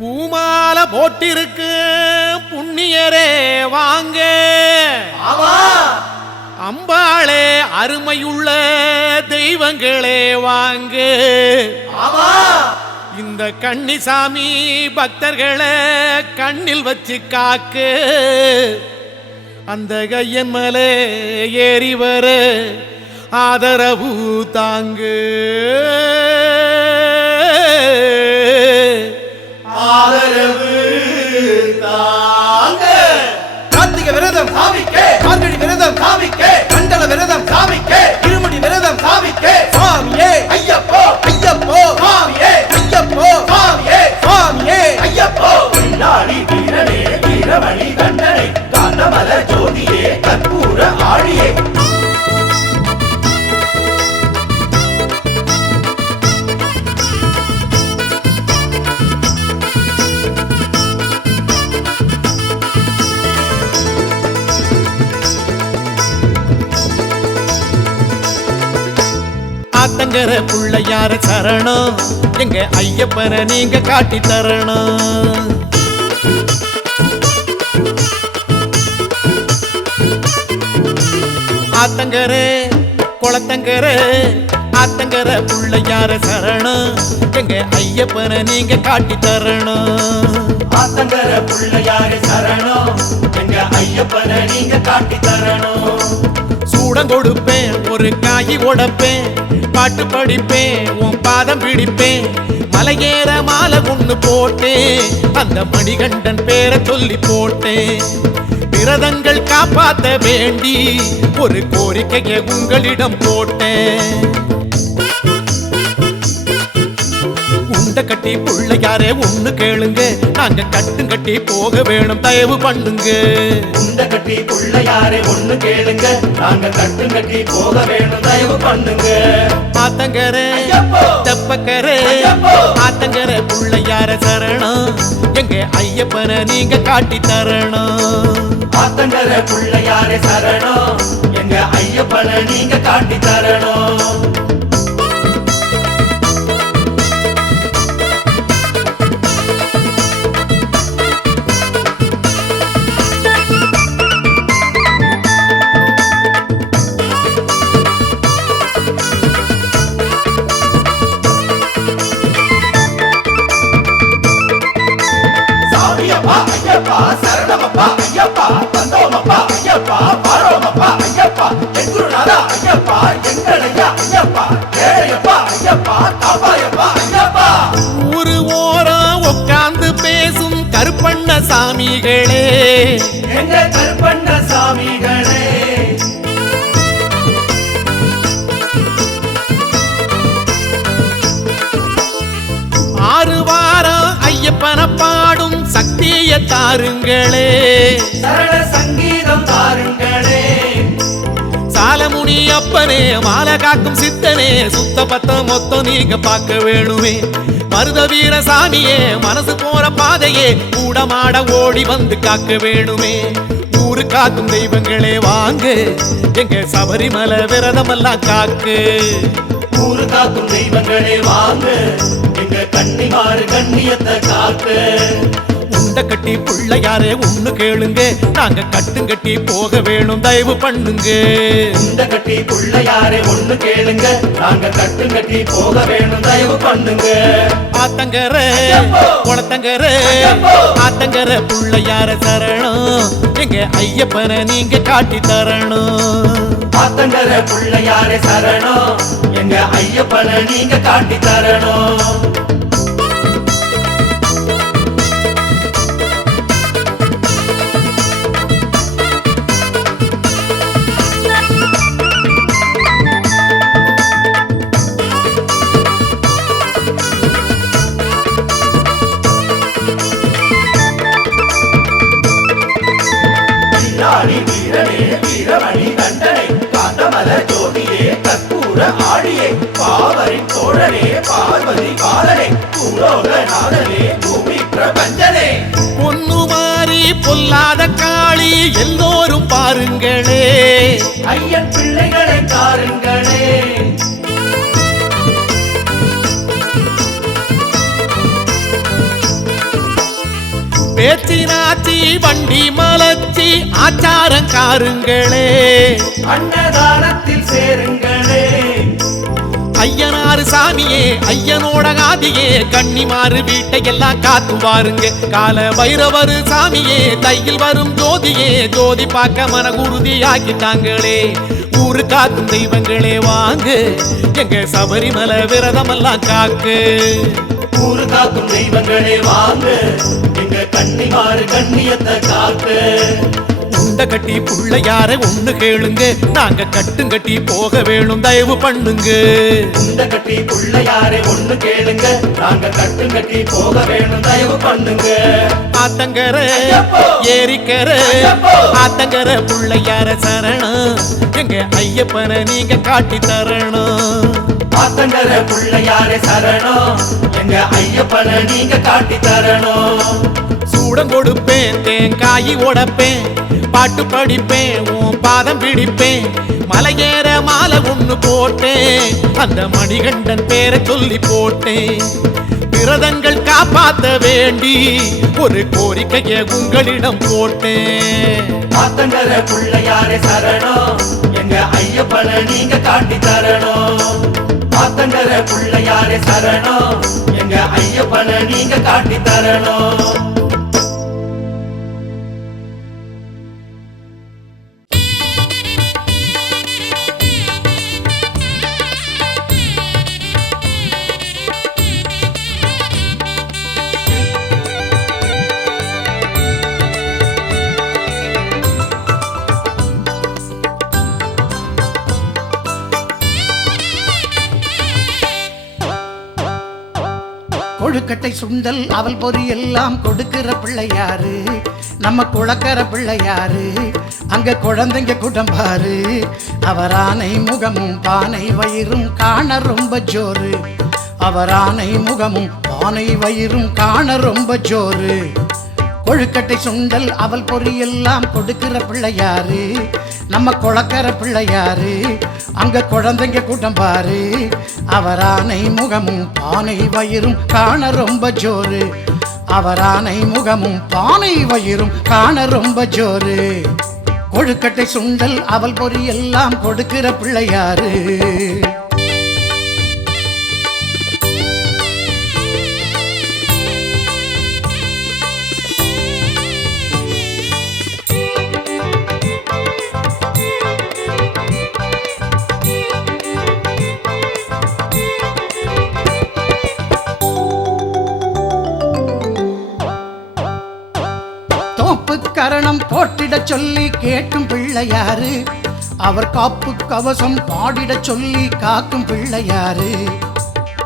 பூமால போட்டிருக்கு புண்ணியரே வாங்க. அம்பாளே அருமையுள்ள தெய்வங்களே வாங்க. இந்த கன்னிசாமி பக்தர்களை கண்ணில் வச்சு காக்க. அந்த கையன் மலை ஏறி வர ஆதரவு தாங்க. ஆதரவு தாங்க. கார்த்திகை விரதம் சாமிக்கே, மார்கழி விரதம் சாமிக்கே, கண்டல விரதம் சாமிக்கே, இருமுடி விரதம் சாமிக்கே. சாமியே ஐயப்போ ஐயப்போ, சாமியே ஐயப்போ சாமியே, சாமியே ஐயப்போ. பின்னாடி வீரனே வீரமணி கண்டனை, காந்தமல ஜோதியே கற்பூர ஆழியே. ஆத்தங்கர புள்ளையார சரணம், எங்க ஐயப்பனை நீங்க காட்டி தரணும். ஆத்தங்கர குளத்தங்கர ஆத்தங்கர புள்ளையார சரணம், எங்க ஐயப்பனை நீங்க காட்டி தரணும். ஆத்தங்கர புள்ளையார சரணம், எங்க ஐயப்பனை நீங்க காட்டி தரணும். சூடம் கொடுப்பேன், ஒரு காய் உடைப்பேன், பாட்டு படிப்பேன், உன் பாதம் பிடிப்பேன். மலையேற மாலை ஒண்ணு போட்டேன், அந்த மணிகண்டன் பேரை சொல்லி போட்டேன். விரதங்கள் காப்பாற்ற வேண்டி ஒரு கோரிக்கையை உங்களிடம் போட்டேன். உண்ட கட்டி புள்ளையாரே ஒண்ணு கேளுங்க, நாங்க கட்டு கட்டி போக வேணும், தயவு பண்ணுங்க. உண்ட கட்டி புள்ளையாரே ஒண்ணு கேளுங்க, நாங்க கட்டு கட்டி போக வேணும், தயவு பண்ணுங்க. ஆத்தங்கர தெப்பக்கர ஆத்தங்கர புள்ளையார சரணம், எங்க ஐயப்பனை நீங்க காட்டி தரணும். ஆத்தங்கர புள்ளையாரே சரணம், எங்க ஐயப்பனை நீங்க காட்டி தரணும். ஐயப்பா சரணமப்பா ஐயப்பா, வந்தோமப்பா ஐயப்பா, பாரோமப்பா ஐயப்பா, எங்குருநாதா ஐயப்பா, எங்களையா ஐயப்பா, ஏழையப்பா ஐயப்பா, காப்பாயப்பா ஐயப்பா. ஊரு ஓரம் உட்கார்ந்து பேசும் கருப்பண்ண சாமிகளே, எங்க கருப்பண்ண சாமிகளே. ஆறு வாரம் ஐயப்பன பாடும் சக்தியை தாருங்களே, சரண சங்கீதம் தாருங்களே. சாலமுனி அப்பனே மாலை காக்கும் சித்தனே, சுத்த பத்தம் மொத்தம் நீங்க பார்க்க வேணுமே. மருத வீர சாமியே மனசு போற பாதையே, கூடமாட ஓடி வந்து காக்க வேணுமே. ஊரு காக்கும் தெய்வங்களே வாங்க, எங்க சபரிமலை விரதமெல்லாம் காக்கு. ஊரு காக்கும் தெய்வங்களே வாங்க, எங்க கன்னிமாறு கண்ணியத்தை காக்கு. உண்ட கட்டி புள்ளையாரே ஒண்ணு கேளுங்க, நாங்க கட்டுங்கட்டி போக வேணும், தயவு பண்ணுங்க. உண்ட கட்டி புள்ளையாரே ஒண்ணு கேளுங்க, நாங்க கட்டு கட்டி போக வேணும், தயவு பண்ணுங்க. ஆத்தங்கர குளத்தங்கர ஆத்தங்கர புள்ளையார சரணம், எங்க ஐயப்பனை நீங்க காட்டி தரணும். ஆத்தங்கர புள்ளையாரே சரணம், எங்க ஐயப்பனை நீங்க காட்டி தரணும். வீரனே வீரமணி கண்டனை, காந்தமல ஜோதியே கற்பூர ஆழியே, பாவரின் தோழனே பார்வதி காலனே, பூலோகநாதனே பூமி பிரபஞ்சனே. பொன்னு மாறி பொல்லாத காளி எல்லோரும் பாருங்களே, ஐயன் பிள்ளைகளை தாருங்களே. பேச்சினாச்சி வண்டி மலச்சி ஆச்சாரங்காருங்களே அன்னதானத்தில் சேருங்களே ஐயனாறு சாமியே ஐயனோட காதியே கன்னிமாறு வீட்டை எல்லாம் காத்து வாருங்க கால பைரவரு சாமியே தையில் வரும் ஜோதியே ஜோதி பார்க்க மன உறுதியாக்கிட்டாங்களே ஊரு காக்கும் தெய்வங்களே வாங்க எங்க சபரிமலை விரதமெல்லாம் காக்கு ஊரு காக்கும் தெய்வங்களே வாங்க எங்க கன்னிமாறு கண்ணியத்தை காக்கு உண்ட கட்டி புள்ளையார ஒண்ணு கேளுங்க நாங்க கட்டுங்கட்டி போக வேணும் தயவு பண்ணுங்க உண்ட கட்டி புள்ளையாரே ஒண்ணு கேளுங்க நாங்க கட்டுங்கட்டி போக வேணும் தயவு பண்ணுங்க ஆத்தங்கர ஏரிக்கர ஆத்தங்கர புள்ளையார சரணம் எங்க ஐயப்பனை நீங்க காட்டி தரணும் ஆத்தங்கர புள்ளையாரே சரணம் எங்க ஐயப்பனை நீங்க காட்டி தரணும் சூடம் கொடுப்பேன் தேங்காயி உடைப்பேன் பாட்டு படிப்பேன் உன் பாதம் பிடிப்பேன் மலையேற மாலை ஒண்ணு போட்டேன் அந்த மணிகண்டன் பேரை சொல்லி போட்டேன் விரதங்கள் காப்பாத்த வேண்டி ஒரு கோரிக்கையை உங்களிடம் போட்டேன் ஆத்தங்கர புள்ளையாரே சரணம் எங்க ஐயப்பனை நீங்க காட்டி தரணும் ஆத்தங்கர புள்ளையாரே சரணம் எங்க ஐயப்பனை நீங்க காட்டி தரணும் கொழுக்கட்டை சுண்டல் அவல் பொறி எல்லாம் கொடுக்கிற பிள்ளையாரு நம்ம குளக்கர பிள்ளையாரு அங்க குழந்தைங்க கூட்டம் பாரு அவரானை முகமும் பானை வயிறும் காண ரொம்ப ஜோரு அவரானை முகமும் பானை வயிறும் காண ரொம்ப ஜோரு கொழுக்கட்டை சுண்டல் அவல் பொறி எல்லாம் கொடுக்கிற பிள்ளையாரு நம்ம குளக்கர பிள்ளையாரு அங்க குழந்தைங்க கூட்டம் பாரு அவரானை முகமும் பானை வயிறும் காண ரொம்ப ஜோரு அவரானை முகமும் பானை வயிறும் காண ரொம்ப ஜோரு கொழுக்கட்டை சுண்டல் அவல் பொறி எல்லாம் கொடுக்கிற பிள்ளையாரு கரணம் போட்டிட சொல்லி கேட்கும் பிள்ளையாரு அவர் காப்பு கவசம் பாடிட சொல்லி காக்கும் பிள்ளையாரு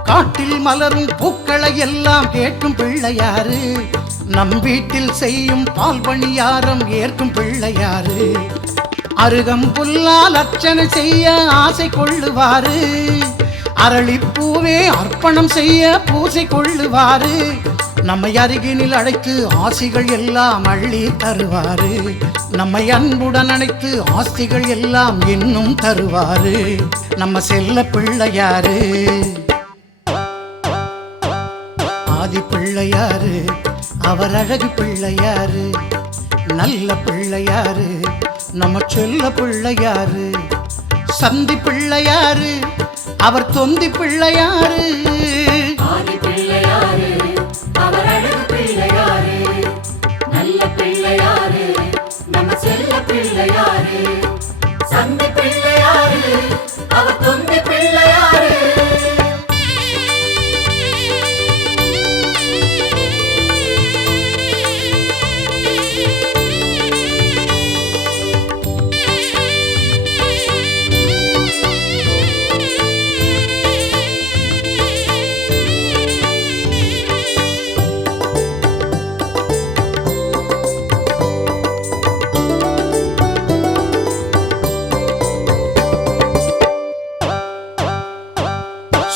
காட்டில் மலரும் பூக்களை எல்லாம் கேட்கும் பிள்ளையாரு நம் வீட்டில் செய்யும் பால் பணியாரம் ஏற்கும் பிள்ளையாரு அருகம் புல்லால் அர்ச்சனை செய்ய ஆசை கொள்ளுவாரு அரளிப்பூவே அர்ப்பணம் செய்ய பூசை கொள்ளுவாரு நம்மை அருகினில் அழைத்து ஆசிகள் எல்லாம் அள்ளி தருவாரு நம்மை அன்புடன் அழைத்து ஆஸ்திகள் எல்லாம் இன்னும் தருவாரு நம்ம செல்ல பிள்ளையாரு ஆதி பிள்ளையாரு அவர் அழகு பிள்ளையாரு நல்ல பிள்ளையாரு நம்ம செல்ல பிள்ளையாரு சந்தி பிள்ளையாரு அவர் தொந்தி பிள்ளையாரு ஆதி பிள்ளையாரு அவர் அழகு பிள்ளையாரு நல்ல பிள்ளையாரு நம்ம செல்ல பிள்ளையாரு சந்தி பிள்ளையாரு அவர் தொந்தி பிள்ளையாரு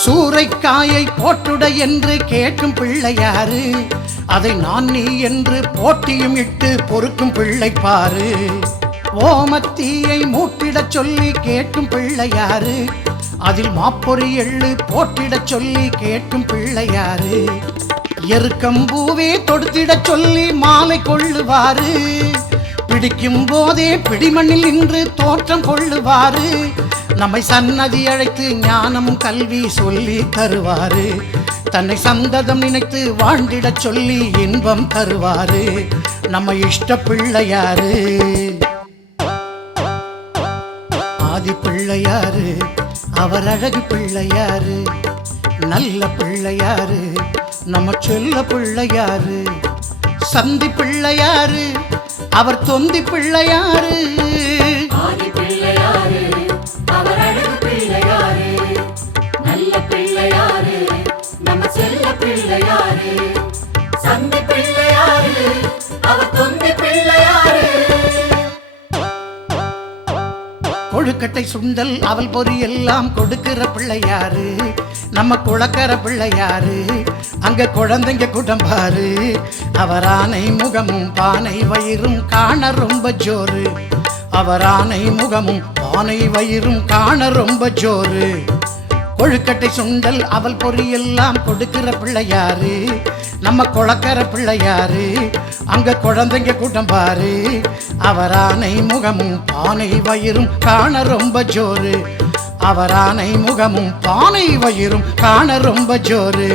சூறைக்காயை போட்டுட என்று கேட்கும் பிள்ளையாரு அதை நான் நீ என்று போட்டியும் இட்டு பொறுக்கும் பிள்ளை பாரு ஓமத்தீயை மூட்டிட சொல்லி கேட்கும் பிள்ளையாரு அதில் மாப்பொறி எள்ளு போட்டிட சொல்லி கேட்கும் பிள்ளையாரு எருக்கம்பூவே தொடுத்திடச் சொல்லி மாலை கொள்ளுவாரு. பிடிக்கும் போதே பிடிமண்ணில் நின்று தோற்றம் கொள்ளுவாரு. நம்மை சன்னதி அழைத்து ஞானமும் கல்வி சொல்லி தருவாரு. தன்னை சந்ததம் நினைத்து வாழ்ந்திடச் சொல்லி இன்பம் தருவாரு. நம்ம இஷ்ட பிள்ளையாரு ஆதி பிள்ளையாரு, அவர் அழகு பிள்ளையாரு, நல்ல பிள்ளையாரு, நம்ம செல்ல பிள்ளையாரு. சந்தி பிள்ளையாரு, அவர் தொந்தி பிள்ளையாரு. ஆதி பிள்ளையாரு, அவர் அழகு பிள்ளையாரு, நல்ல பிள்ளையாரு, நம்ம செல்ல பிள்ளையாரு. சந்தி பிள்ளையாரு, அவர் தொந்தி பிள்ளையாரு. கொழுக்கட்டை சுண்டல் அவல் பொறி எல்லாம் கொடுக்கிற பிள்ளையாரு, நம்ம குளக்கர பிள்ளையாரு. அங்க குழந்தைங்க குடம்பாரு. அவர் ஆனை முகமும் பானை வயிறும் காண ரொம்ப ஜோரு. அவர் ஆனை முகமும் பானை வயிறும் காண ரொம்ப ஜோரு. கொழுக்கட்டை சுண்டல் அவல் பொறி எல்லாம் கொடுக்கிற பிள்ளையாரு, நம்ம குளக்கர பிள்ளையாரு. அங்க குழந்தைங்க கூட்டம்பாரு. அவர் ஆனை முகமும் பானை வயிறும் காண ரொம்ப ஜோரு. அவர் ஆனை முகமும் பானை வயிறும் காண ரொம்ப ஜோரு.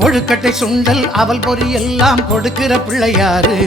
கொழுக்கட்டை சுண்டல் அவல் பொறி எல்லாம் கொடுக்கிற பிள்ளையாரு.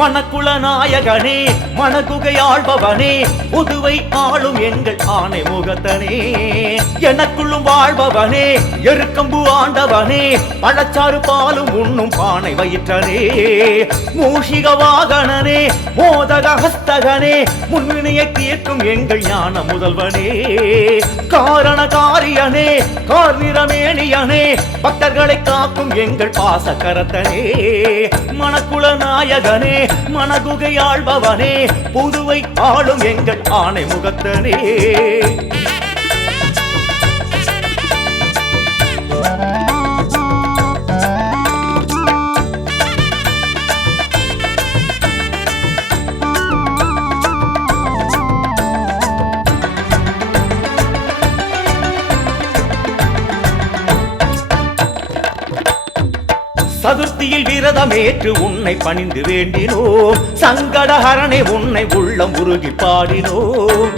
மணக்குள நாயகனே, மணகுகையாழ்பவனே, புதுவை ஆளும் எங்கள் ஆணை முகத்தனே. எனக்குள்ளும் வாழ்பவனே, எருக்கம்பு ஆண்டவனே, பழச்சாறு பாலும் உண்ணும் பானை வயிற்றனே. மூஷிக வாகனனே, மோதக ஹஸ்தகனே, முன்வினையை தீர்க்கும் எங்கள் ஞான முதல்வனே. காரண காரியனே, கார்நிறமேனியனே, பக்தர்களை காக்கும் எங்கள் பாசக்கரத்தனே. மணக்குள நாயகனே, மணகுகையாழ்பவனே, புதுவை ஆளும் எங்கள் ஆணை முகத்தனே. சதுர்த்தியில் விரதமேற்று உன்னை பணிந்து வேண்டினோம். சங்கடஹரணே, உன்னை உள்ளம் உருகி பாடினோம்.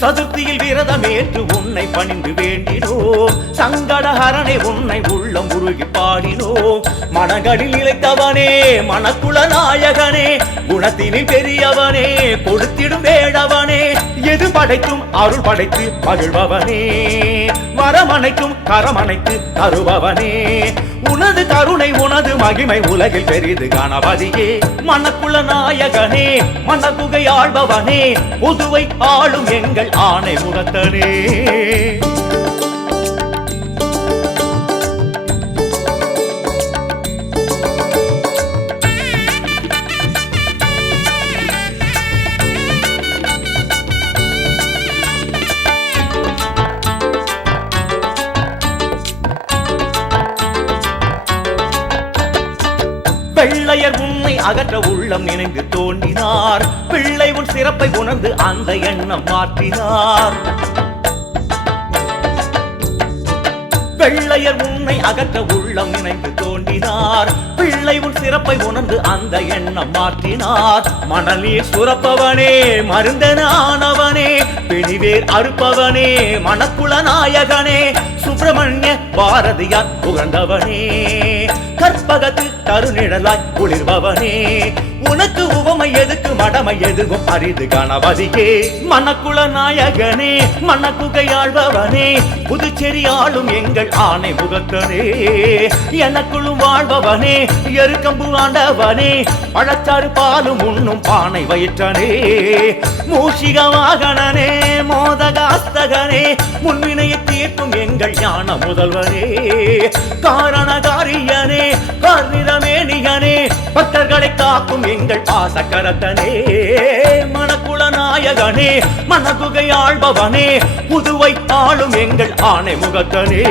சதுர்த்தியில் விரதமேற்று உன்னை பணிந்து வேண்டினோம். சங்கடஹரணே, உன்னை உள்ளம் உருகி பாடினோம். மனங்களில் நிலைத்தவனே, மணக்குள நாயகனே, குணத்தினில் பெரியவனே, கொடுத்திடும் வேடவனே, எது படைத்தும் அருள் படைத்து மகிழ்பவனே, வரமனைக்கும் கரமனைத்து தருபவனே. உனது கருணை உனது மகிமை உலகில் பெரிது கணபதியே. மணக்குள நாயகனே, மணகுகை ஆழ்பவனே, புதுவை ஆளும் எங்கள் ஆணை முகத்தனே. வெள்ளையர் உன்னை அகற்ற உள்ளம் நினைந்து தோன்றினார். பிள்ளை உன் சிறப்பை உணர்ந்து அந்த எண்ணம் மாற்றினார். வெள்ளையர் உன்னை அகற்ற உள்ளம் நினைந்து தோன்றினார். பிள்ளை உன் சிறப்பை உணர்ந்து அந்த எண்ணம் மாற்றினார். மணநீர் சுரப்பவனே, மருந்தன ஆனவனே, பிணிவேர் அறுப்பவனே, மணக்குள நாயகனே, சுப்பிரமணிய பாரதியார் புகழ்ந்தவனே, கற்பகத்து தருநிழலாய் குளிர்பவனே. உனக்கு உவமை எதுக்கு மடமை எதுவும் அரிது கணபதியே மணக்குள நாயகனே மணக்குகையாழ்பவனே புதுச்சேரி ஆளும் எங்கள் ஆணை முகத்தனே எனக்குள்ளும் வாழ்பவனே எருக்கம்பு ஆண்டவனே பழச்சாறு பாலும் உண்ணும் பானை வயிற்றனே மூஷிக வாகனனே மோதகாஸ்தகனே முன்வினையை தீர்க்கும் எங்கள் ஞான முதல்வனே காரணகாரியனே கார்நிறமேனியனே பக்தர்களை காக்கும் எங்கள் பாசக்கரத்தனே மணக்குள நாயகனே மணகுகை ஆள்பவனே புதுவை ஆளும் எங்கள் ஆணை முகத்தனே